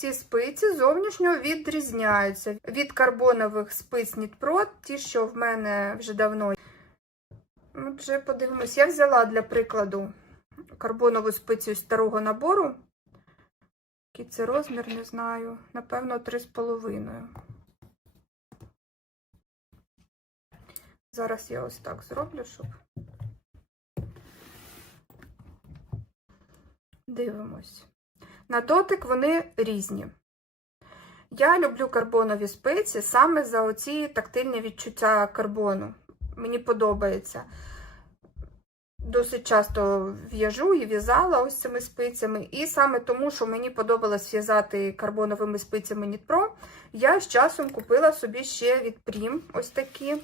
ці спиці зовнішньо відрізняються від карбонових спиць Нітпро, ті, що в мене вже давно. Отже, подивимось, я взяла для прикладу карбонову спицю старого набору. Який це розмір, не знаю. Напевно, 3,5. Зараз я ось так зроблю, щоб. Дивимось. На дотик вони різні. Я люблю карбонові спиці саме за оці тактильні відчуття карбону. Мені подобається. Досить часто в'яжу і в'язала ось цими спицями. І саме тому, що мені подобалось в'язати карбоновими спицями Нітпро, я з часом купила собі ще від Prім ось такі.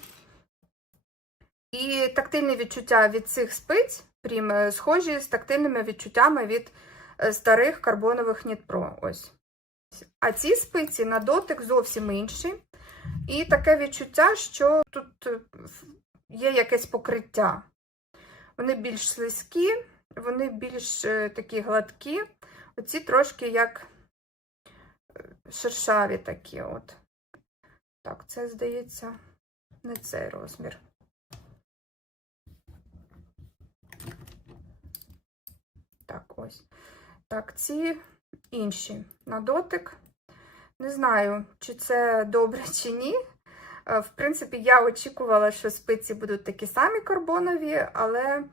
І тактильні відчуття від цих спиць Prім е, схожі з тактильними відчуттями від старих карбонових Нітпро. Ось. А ці спиці на дотик зовсім інші. І таке відчуття, що тут е, є якесь покриття. Вони більш слизькі, вони більш е, такі гладкі. Оці трошки як е, шершаві такі. от. Так, це, здається, не цей розмір. Так, ось. Так, ці інші на дотик. Не знаю, чи це добре, чи ні. Е, В принципі, я очікувала, що спиці будуть такі самі карбонові, але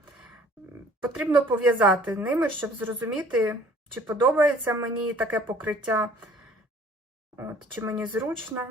потрібно пов'язати ними, щоб зрозуміти, чи подобається мені таке покриття, от, чи мені зручно.